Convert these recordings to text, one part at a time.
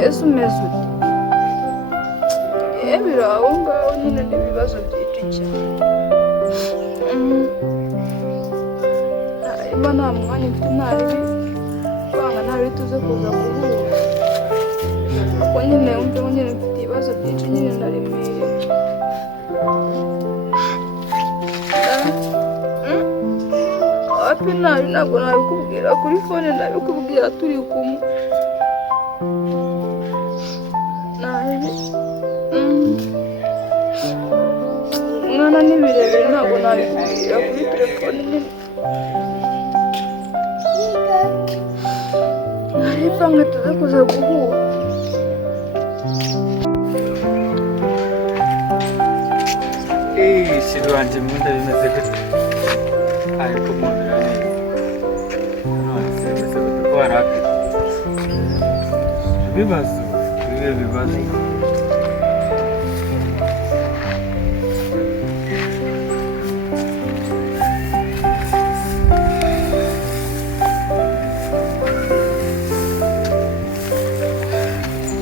Yesu umeze ute? Biri aho ngaho nyine n'ibibazo byinshi cyane. Niba nta mwanya mfite ntaribi kwanga ntabi tuze kuza guhura. Kuko nyine wumve nyine mfite ibibazo byinshi nyine naremerewe. Wapi ntabwo nabikubwira kuri fone, nabikubwira turi kumwe. Umwana ni birebire ntabwo nabikubwira kuri telefone nyine. Naripanga tuze kuza guhura. Shiri wanjye mwenda bimeze gute? Ariko mwumvira neza. None se bimeze gute ko warakaye? Ibibazo? Ibihe bibazo?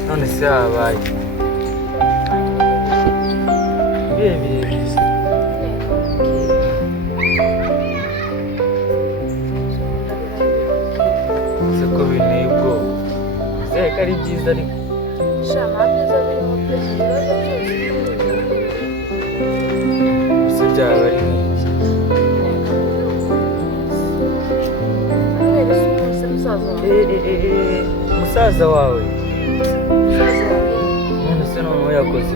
None se habaye? Ibihe biza? Se ko binteye ubwoba? Se ko ari byiza ariko? Sha nta byiza birimo pe, ibibazo byose. Se byaba ari nk'iki? Musaza wawe? None se noneho yakoze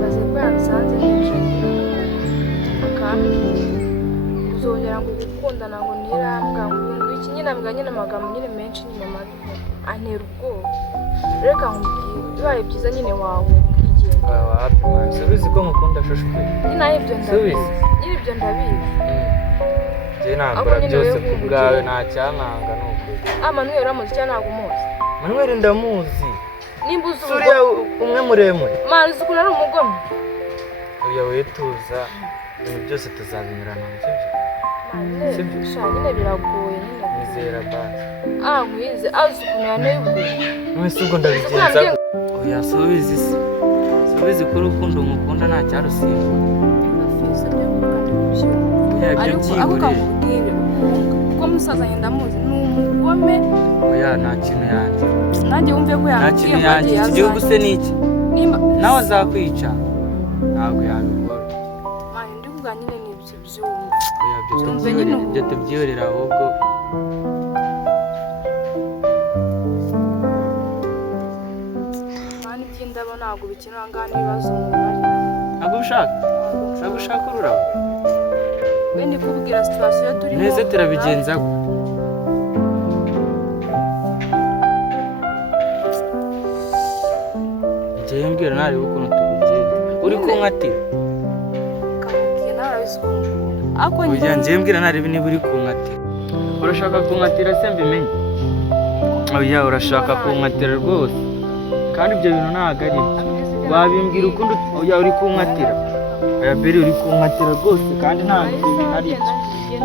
maze ko yansanze n'inshuti uzongera ngo gukundana ngo nirambwa ngo iki nyine ambwa nyine amagambo nyine menshi nyine mabi antera ubwoba. Reka nkubwire bibaye byiza nyine wawe ukigenda. wapi mwana? Subizi ko ngukunda shushwe. Nyine ibyo ndabizi. Nyine ibyo ndabizi. Njye nambara byose ku bwawe nta cyankanga ni ukuri. Manuel uramuzi cyangwa ntabwo umuzi? Manuel ndamuzi. Nimba uzi Suriya umwe muremure. Mara uzi ukuntu ari umugome? Oya wetuza ibintu byose tuzabinyurana sibyo? Sha nyine biragoye nyine. Nizera basi. Nkwize azi ukuntu yaneye ubwoba. None se ubwo ndabigenza. Oya subizi se. Subizi ko urukundo ngukunda nta cyarusimba. Ariko kamubwire kuko musaza nyenda muzi ni umugome. Oya nta kintu yanjye. Nanjye wumve ko nta kintu yanjye. Iki gihugu se ni iki? Nawe azakwica ntabwo yabikora. Mani ndi kuvuga nyine ni ibyo byumva. Oya ibyo tubyihorera ahubwo. Mani by'indabo ntabwo bikina ngaha n'ibibazo umuntu. Ntabwo ushaka? Ntabwo ushaka ururabo? Ndi kubwira situasiyo turimo. Neze turabigenza ko njyewe mbwira nareba ukuntu tubigenza. Uri kunkatira? Kamubwira nawe urabizi ukuntu. Oya njyewe mbwira nareba niba uri kunkatira. Urashaka kunkatira se mbimenye? Oya urashaka kunkatira rwose kandi ibyo bintu ntabwo ari byo. Wabimbwira ukundi. Oya uri kunkatira? Oya beri uri kunkatira rwose kandi ntabwo ibintu ari byo.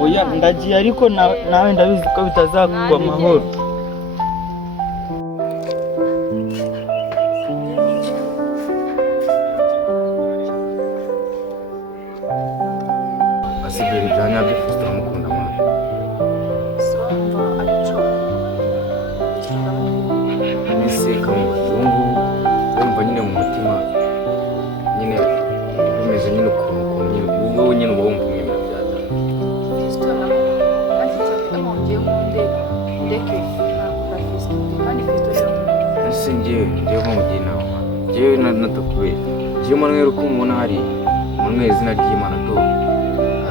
Oya ndagiye ariko nawe ndabizi ko bitazakugwa amahoro. Asiberi byanya bifite uramukunda mwana. Nise kamungu wumva nyine mu mutima nyine bimeze nyine ukuntu nyine wowe nyine uba wumva ibintu byatanga. Ese njyewe nk'umugira inama njyewe natakubera njyewe Manuel uko umubona hari Manuel izina ry'Imana do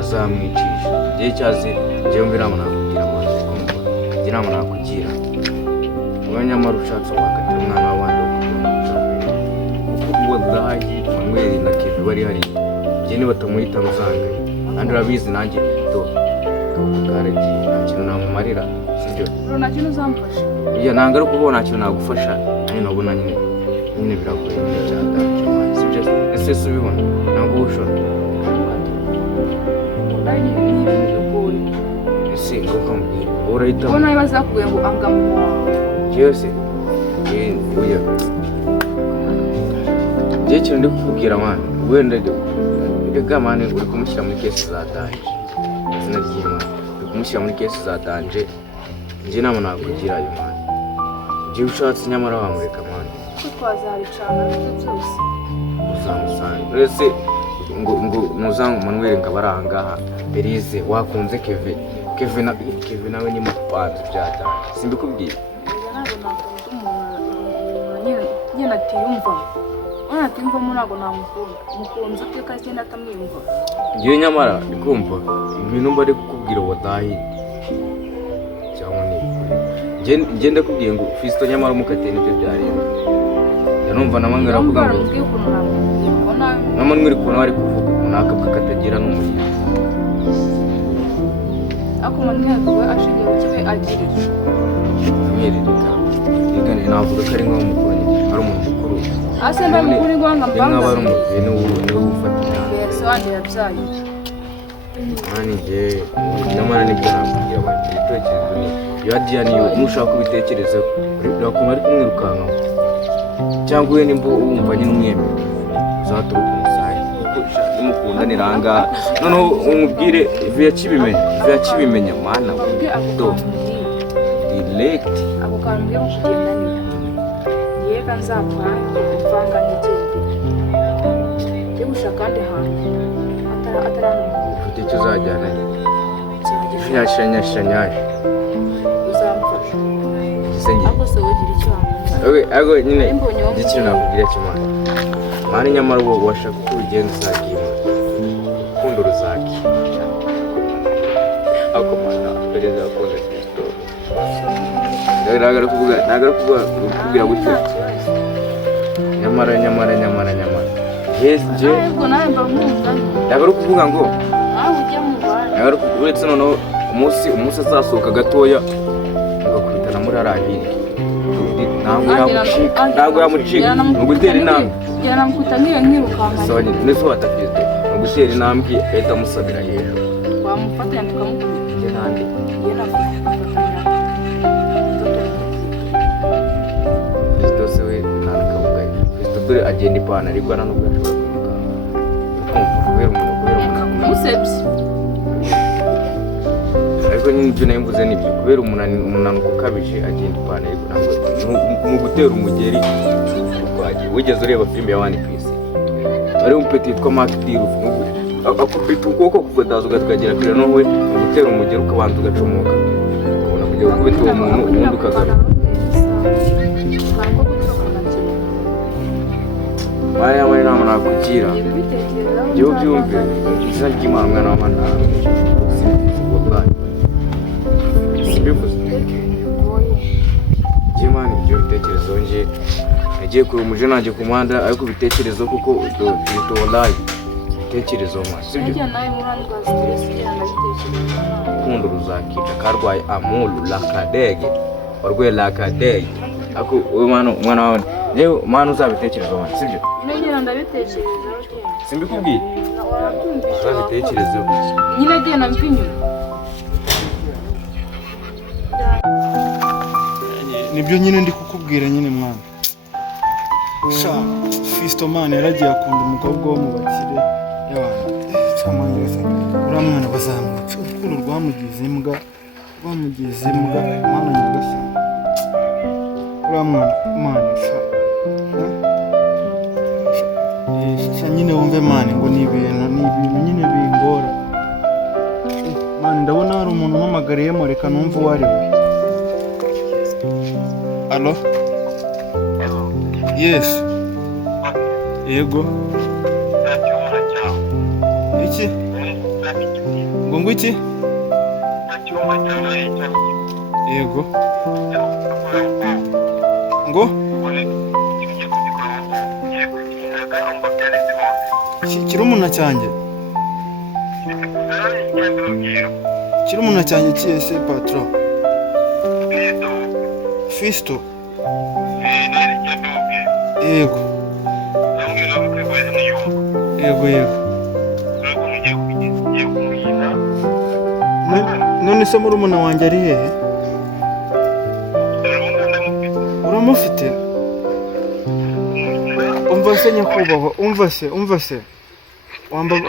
azamwicisha njyewe cyaze njyewe mbe inama nakugira amazi ko mbona njye inama nakugira uba nyamara ushatse wakatira umwana w'abandi wo kubona kuko wallahi Manuel na Kevin bari hari njye nibatamuhita bazangaye kandi urabizi nanjye do karagiye nta kintu namumarira sibyo? Nta kintu uzamfasha. iya nanga ari kubona cyo nagufasha nyine nabona nyine biragoye cyane sibyo ese subibona ntabwo ushobora ese ngo kambwira urahita ubona bazakubwiye ngo angamu cyose uya je cyo ndi kukubwira mwana wenda rega mwana uri kumushyira muri kesi za danje izina ry'Imana uri kumushyira muri kesi za danje nje nama nakugira ayo mwana je ushatse nyamara wamureka mwana ko twazaricana byose uzamusanga ese ngo nuzangu Manuel ngabarangaha Berize wakunze Kevin nawe ni mupanze byata simbikubwiye nyine atiyumva ntabwo namukunda mukunze uteka agenda atamwiyumva ngewe nyamara ndikumva ibintu mba ari kukubwira wadahi cyangwa ni ndakubwiye ngo Fisto nyamara umukate nibyo byarenze yanumva namangara avuga ngo Manuel ukuntu ari kuvuga unakabwa katagira n'umurinzi ako Manuel we ashingiye ku kibe agirira amwereka igane navuga ko ari nk'umukuru ari umuntu mukuru ase mba mukuru gwanga mbanga nk'abari umuzi n'uwo ufatanya so andi yabyaye mani je nyamara nibyo nakubwira abantu ibitekerezo ni yadiya niyo mushaka kubitekereza urakuma ari kumwirukanka cyangwa we nimba wumva nyine umwembe uzaturuka umusayi nimukunda niranga noneho umubwire ivuye akibimenya mana do direct ako kantu ngiye kugendanira yeka nzapanga uvanga n'igende cyo gushaka kandi hantu atarana ufite icyo uzajyana nyashanyashanyaje uzamfasha gisenge ako se wogira icyo ago nyine gikiri nakubwira kimana mani nyamara uwo washaka ko ugenda uzagiye urukundo ruzaki ako mana pereza akunda Kristo nagara kubwira gutyo nyamara yes je ubwo nawe mba mwumva nagara kuvuga ngo nawe ujya mu bana nagara uretse noneho umunsi azasohoka gatoya ugakwitana muri arahiri ntabwo yamucika ni ugutera intambwe yaramukuta nkirukanka so nizo watafite ni ugutera intambwe ahita amusabira hejuru wamufatanya tukamukubita njye nande Kristo se we ntanakabugaye Kristo dore agenda ipantaro ariko nubwo ashobora kwirukanka kubera umuntu umusebye ariko nyine ibyo nayimvuze nibyo kubera umunaniko ukabije agenda ipantaro ariko mu gutera umugeri wigeze ureba filime ya One Piece ari umupeti witwa Mark Diru akupita ukuboko kugataza ugatwagera kure no we mu gutera umugeri ukabanza ugacomoka ubona kujya gukubita uwo muntu ubundi ukagaruka baya bari nama nakugira byo byumve izina ry'Imana mwana wa mana simbivuze Imana ibyo bitekerezo nje nagiye kuri umuje nanjye ku muhanda ariko bitekerezo kuko bito online bitekerezo ma sibyo njye nawe muranzwa stress y'anabitekerezo kundo ruzakica karwaye amulu lakadege warwe lakadege ako uyu mwana wawe leo mwana uzabitekerezo ma sibyo nyine ndabitekerezo simbikubwiye uzabitekerezo nyine giye nampinyu nibyo nyine ndi kukubwira nyine mwana sha Fisto man yaragiye akunda umukobwa wo mu bakire y'abantu cyamanyereza uriya mwana bazamwica urukundo rwamugize imbwa mwana nyagashya uriya mwana sha nyine wumve mani ngo ni ibintu nyine bingora mani ndabona hari umuntu umpamagariyemo reka numve uwo ari we. Alo? Yes. Yego. Iki? Ngo iki? Yego. Ngo? Kirumuna cyanjye. Kirumuna cyanjye kiyese patron. Fisto. nari cyababwiye. Yego. Namwe nabo kwibwira n'iyuko. Yego yego. Urako mugiye kumuyina. None se murumuna wanjye ari hehe? Uramufite? Umva se nyakubahwa, umva se. Wambaga